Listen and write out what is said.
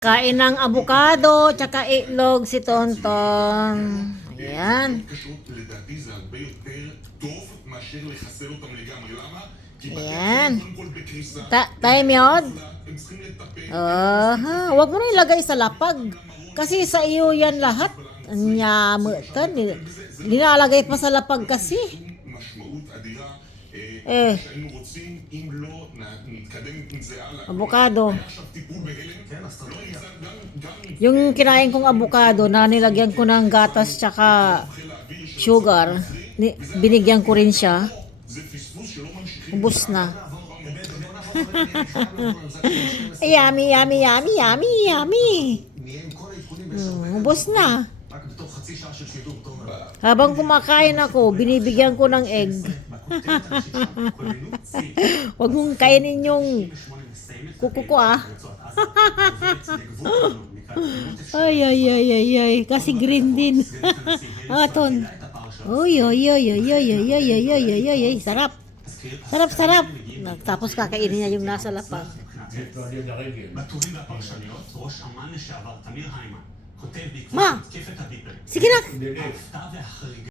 Kain ng abukado, tsaka itlog si Tonton. Ayan. Ayan. Time yun? Wag mo na ilagay sa lapag. Kasi sa iyo yan lahat. Nyamutan. Dinalagay pa sa lapag kasi. Eh, abukado. Yung kinain kong abukado na nilagyan ko ng gatas tsaka sugar, binigyan ko rin siya. Ubus na. Yummy, yummy, yummy, yummy, yummy. Ubus na. Habang kumakain ako, binibigyan ko ng egg. Huwag mong kainin yung kuko ko Ay, ay, ay, ay, ay. Kasi green din. Aton. Uy, uy, uy, uy, uy, uy, uy, uy, uy, uy, uy, sarap. Sarap, sarap. Tapos kakainin niya yung nasa lapag. Ma! Sige na!